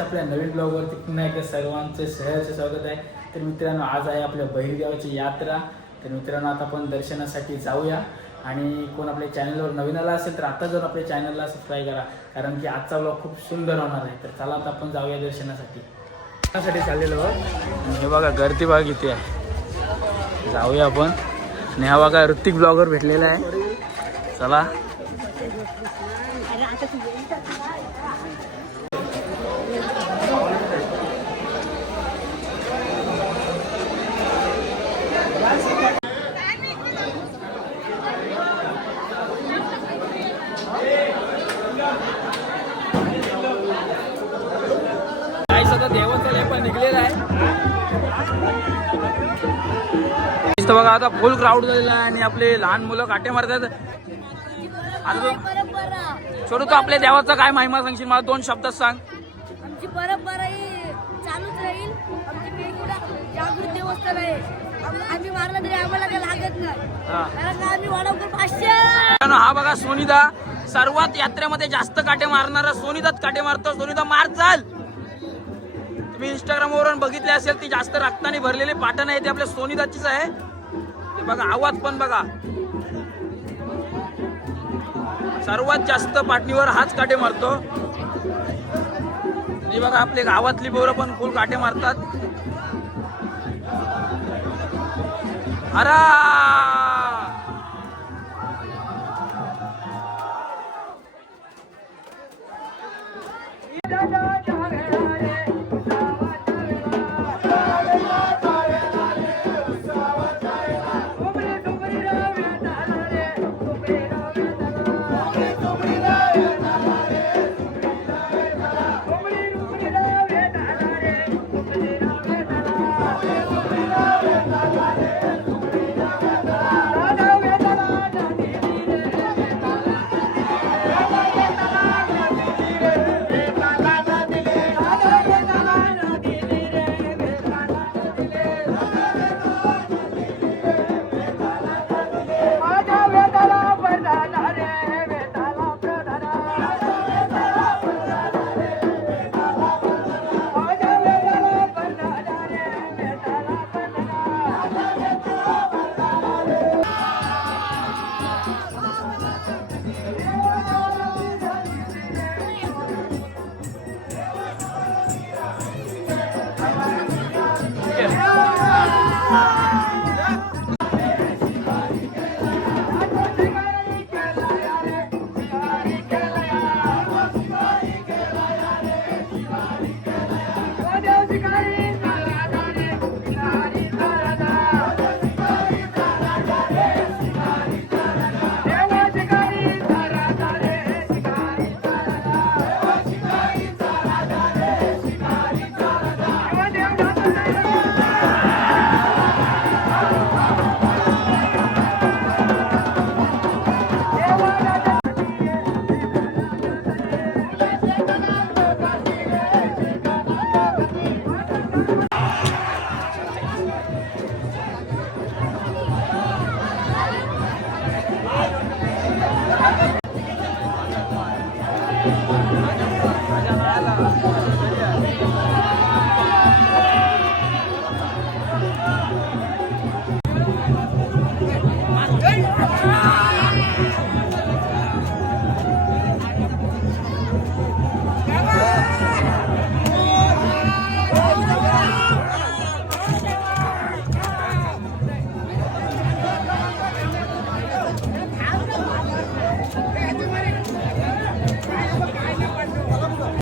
आपल्या नवीन ब्लॉगवरती पुन्हा एकदा सर्वांचे सहर्ष स्वागत आहे. तर मित्रांनो, आज आहे आपल्या बहिरगावची यात्रा. तर मित्रांनो, आता आपण दर्शनासाठी जाऊया. आणि कोण आपल्या चॅनलवर नवीन आला असेल तर आता जाऊन आपल्या चॅनलला सबस्क्राईब करा, कारण की आजचा ब्लॉग खूप सुंदर होणार आहे. तर चला आता आपण जाऊया दर्शनासाठी. दर्शनासाठी चाललेलो. हे बघा गर्दी बघा किती आहे. जाऊया आपण. आणि हा बघा ऋतिक ब्लॉगर भेटलेला आहे. चला. देवाचा लेप निघलेला आहे. बघा आता फुल क्राऊड झालेला आहे आणि आपले लहान मुलं काटे मारतात. छोटू, तू आपल्या देवाचा काय महिमा सांगशील? मला 2 शब्दात सांग. आमची परंपरा ही चालूच राहील. आमची वेगवेगळ्या जागृत देवस्थान आहे. आम्ही मारलं तरी आम्हाला काही लागत नाही, कारण आम्ही वाढवकर 500. हा बघा सोनीदा, सर्वात यात्रेमध्ये जास्त काटे मारणारा सोनीदाच काटे मारतो. सोनीदा मार चाल. तुम्ही इंस्टाग्रामवरून बघितले असेल, ती जास्त रक्ताने भरलेली पाटण आहे, ती आपल्या सोनीदाचीच आहे. ते बघा आवाज पण बघा, सर्वात जास्त पाटणीवर हाच काटे मारतो. आणि बघा आपले गावातली पोरं पण फुल काटे मारतात. अरे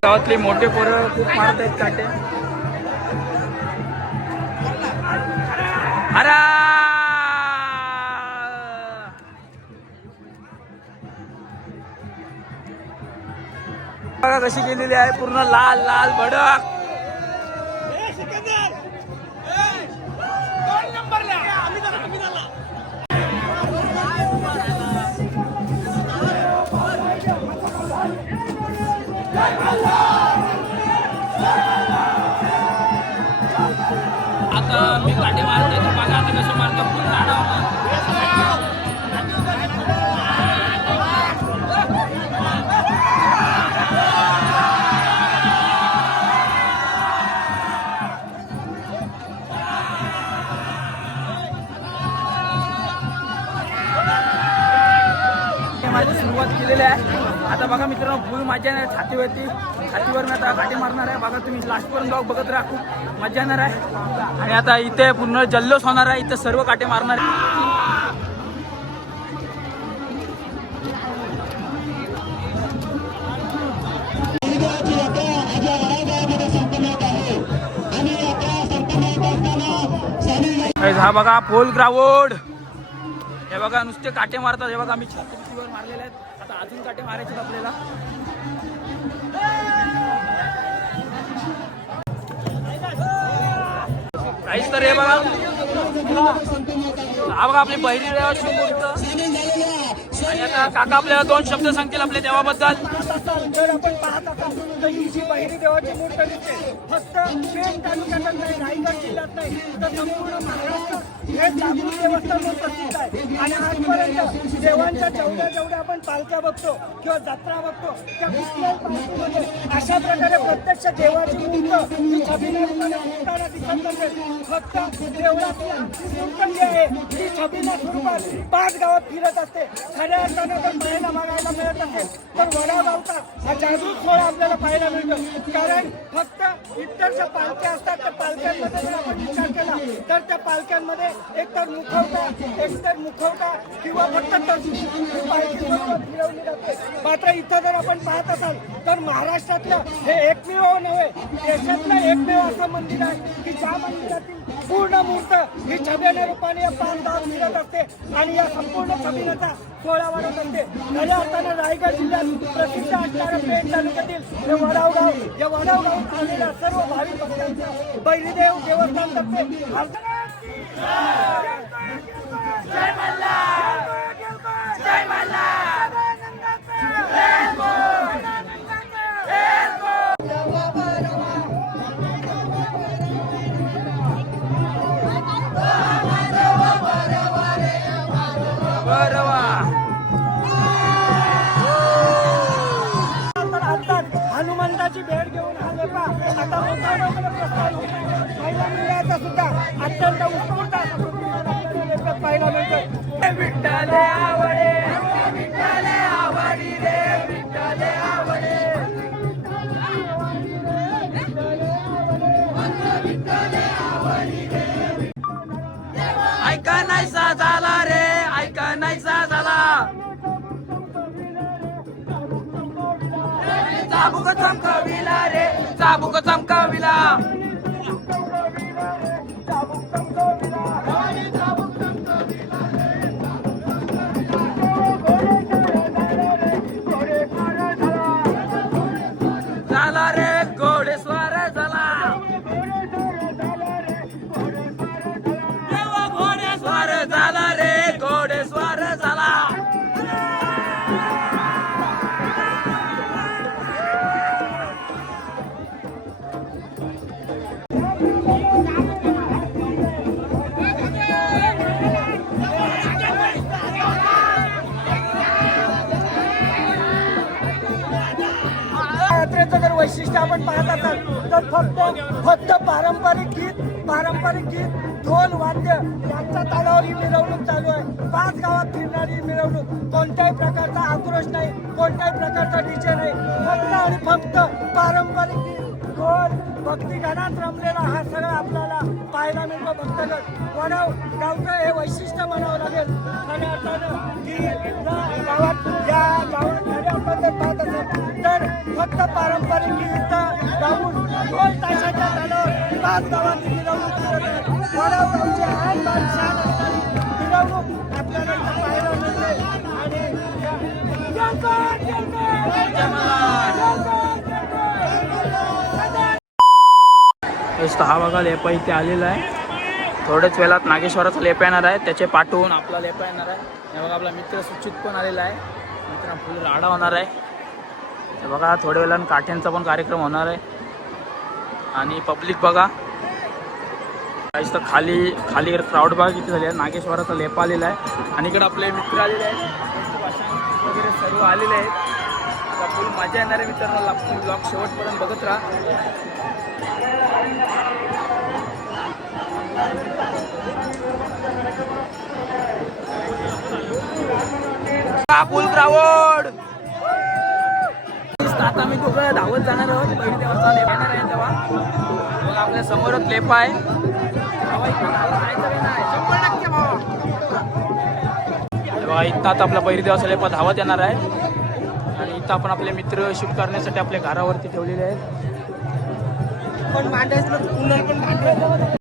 गावातले मोठे पोरं खूप मारत आहेत काटे. अरे बघा कशी गेलेली आहे, पूर्ण लाल लाल भडक. आता मी काटे मारत आहे, तर बघा आता कसे मारतो. फुल झाडावर आता बघा मित्रांनो फुल मजा येणार आहे छातीवर मी आता काठी मारणार आहे. बघा तुम्ही लास्टपर्यंत ब्लॉग बघत राहा, खूप मजा येणार आहे. आणि आता इथे पूर्ण जल्लोष होणार आहे, इथे सर्व काठी मारणार आहे. हा बघा पोल ग्राउंड, हे बघा नुसते काटे मारतात. हे बघा आम्ही छातीवर मारलेले आहेत, आता अजून काटे मारायचे आपल्याला. काहीच तर हे बघा, हा बघा आपली बहिरी देवाची आणि आता काका आपल्याला 2 शब्द सांगतील आपल्या देवाबद्दल. जर आपण पाहत असाल तर ही जी बहिरी देवाची मूर्त दिसते फक्त पेण तालुक्यात नाही, रायगड जिल्ह्यात नाही तर संपूर्ण महाराष्ट्र हे जागृत देवस्थान म्हणून प्रसिद्ध आहे. आणि आजपर्यंत देवांच्या जेवढ्या आपण पालख्या बघतो किंवा जत्रा बघतो त्या कुठल्याही पालखीमध्ये अशा प्रकारे प्रत्यक्ष देवाची मूर्त ही छबिना रूपाने दिसत नसेल. फक्त देवळाची मूर्त जी आहे ती छबिना स्वरूपात 5 गावात फिरत असते. खऱ्या अर्थानं जर पाहायला बघायला मिळत असेल तर वडागावचा हा जागृत सोहळा आपल्याला पाहायला मिळतो. कारण फक्त इतरच्या पालख्या असतात, त्या पालख्यांमध्ये जर आपण विचार केला तर त्या पालख्यांमध्ये एकतर मुखवटा किंवा फक्त पालखी फिरवली जाते. मात्र इथं जर आपण पाहत असाल तर महाराष्ट्रातलं हे एकमेव नव्हे, देशातलं एकमेव असं मंदिर आहे की ज्या मंदिरातील पूर्ण मूर्त ही छबिना रूपाने या 5 गावात फिरत असते आणि या संपूर्ण छबिनाचा सोहळा वाढत असते. खऱ्या अर्थानं रायगड जिल्ह्यात प्रसिद्ध असणाऱ्या पेण तालुक्यातील हे वडाव गाव, या वडाव गावात आलेल्या सर्व भाविक भक्तांचं बहिरीदेव देवस्थानतर्फे जय मल्हार, जय मल्हार. हनुमंताची भेट घेऊन हा लेपा आता महिला मिळायचा सुद्धा अत्यंत उत्स्फूर्त लेपात पाहायला मिळतो. विठ्ठले आवडे, विठ्ठले आवडी रे, विठ्ठले आवडे. ऐका नाहीसा झाला रे, ऐका नाहीसा झाला. चाबुक चमकाविला रे, चाबुक चमकाविला. झाला रे घोडेस्वार झाला, घोडेस्वार झाला रे, घोडेस्वार झाला. यात्रेचं जर वैशिष्ट्य आपण पाहत असाल तर फक्त पारंपरिक गीत ढोल वाद्य यांच्या तालावर ही मिरवणूक चालू आहे. 5 गावात फिरणारी मिरवणूक, कोणत्याही प्रकारचा आक्रोश नाही, कोणत्याही प्रकारचा डीजे नाही, फक्त आणि फक्त पारंपरिक गीत ढोल भक्तिगानात रमलेला हा सगळा आपल्याला पाहायला मिळतो. भक्तगण वडाव गावचं हे वैशिष्ट्य म्हणावं लागेल. खऱ्या अर्थानं की या गावात खऱ्या अर्थानं पाहत असेल तर फक्त पारंपरिक गीत गाऊन ढोल ताशाच्या तालावर 5 गावात मिरवणूक करत आहेत. वडाव गावची आन बान शान असणारी मिरवणूक आपल्याला इथं पाहायला मिळते. हा बघा लेपा इथे आलेला आहे. थोड्याच वेळात नागेश्वराचा लेपा येणार आहे, त्याचे पाठवून आपला लेपा येणार आहे. हे बघा आपला मित्र सुचित पण आलेला आहे, मित्र फुल राडा होणार आहे. हे बघा थोड्या वेळानं काठ्यांचा पण कार्यक्रम होणार आहे. आणि पब्लिक बघा तर खाली क्राऊड बघा किती झाली आहे. नागेश्वराचा लेपा आलेला आहे आणि इकडे आपले मित्र आलेले आहेत, भाषण वगैरे सर्व आलेले आहेत. आता फुल मजा येणार आहे मित्रांनो. आपण ब्लॉग शेवटपर्यंत बघत राहा. फुल ग्राउंड आम्ही दोघं धावत जाणार आहोत. पहिली देवस्थान येणार आहे तेव्हा मग आपल्या समोरच लेपा आहे. तेव्हा इथं धावत जायचं की नाही 100% भावा. तेव्हा इथं आता आपला पहिली देवस्थान लेपा धावत येणार आहे. आणि इथं आपण आपले मित्र शूट करण्यासाठी आपल्या घरावरती ठेवलेले आहेत. पण मांडायचं कुणाला पण मांडायचं.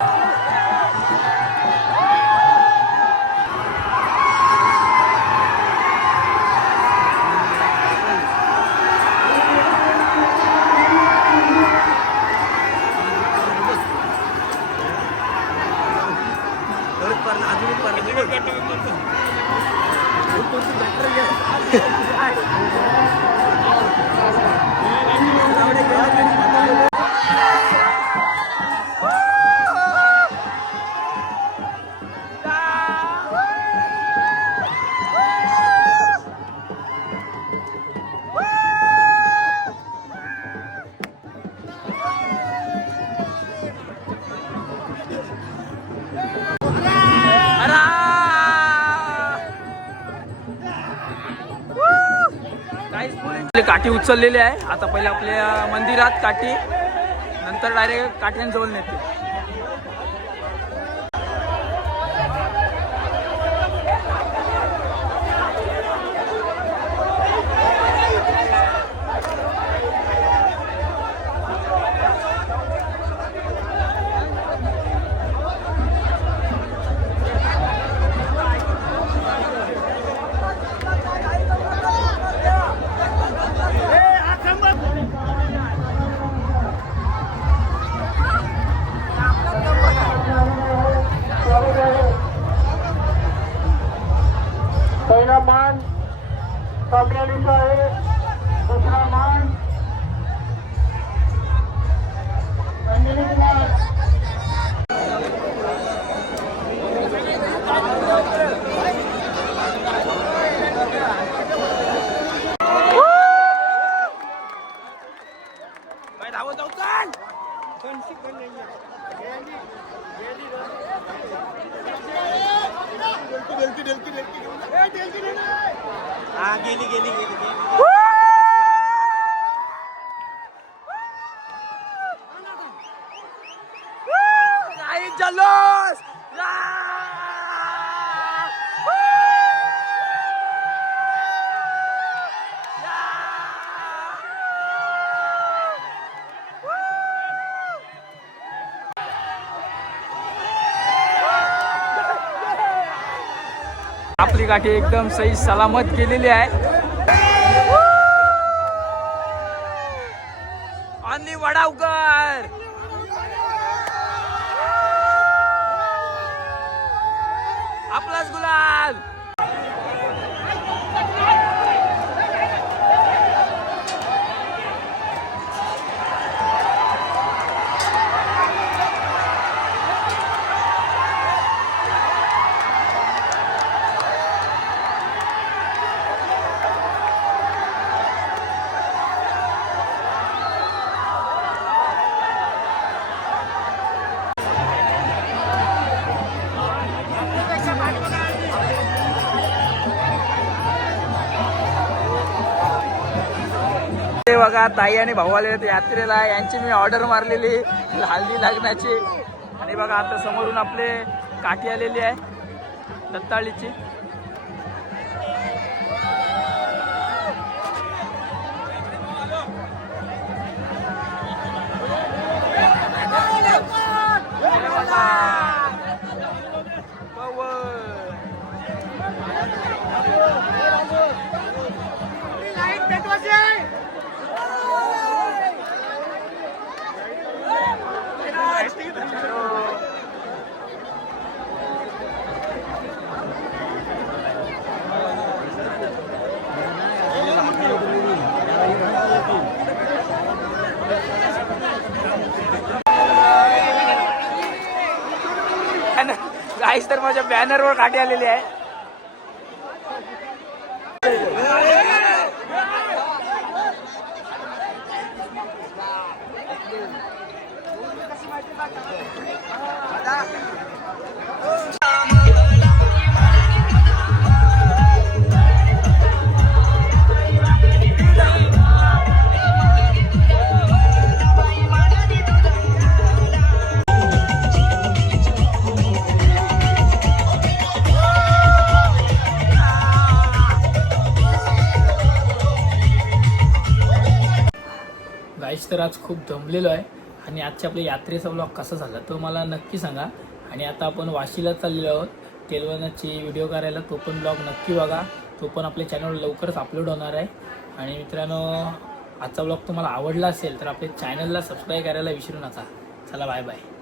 काठी उचललेली आहे. आता पहिले आपल्या मंदिरात काठी, नंतर डायरेक्ट काठ्यांजवळ नेते. पहिला मान कमरेलीचा आहे, दुसरा मान अंजलीचा. धावत जाऊ चाल. जल्लोष आपली गाठी एकदम सही सलामत गेलेली आहे. आणि वडावकर आपलाच गुलाल. बघा ताई आणि भाऊ आले यात्रेला, यांची मी ऑर्डर मारलेली हल्दी लग्नाची. आणि बघा आता समोरून आपले काठी आलेली आहे दत्ताळीची. गाईस तर माझ्या बॅनरवर काठी आलेली आहे. गाईस तर आज खूप दमलेलो आहे आणि आजच्या आपल्या यात्रेचा ब्लॉग कसा झाला तो मला नक्की सांगा. आणि आता आपण वाशीला चाललेलो आहोत तेलवनाची व्हिडिओ करायला, तो पण ब्लॉग नक्की बघा, तो पण आपल्या चॅनलवर लवकरच अपलोड होणार आहे. आणि मित्रांनो आजचा ब्लॉग तुम्हाला आवडला असेल तर आपल्या चॅनलला सबस्क्राईब करायला विसरू नका. चला बाय बाय.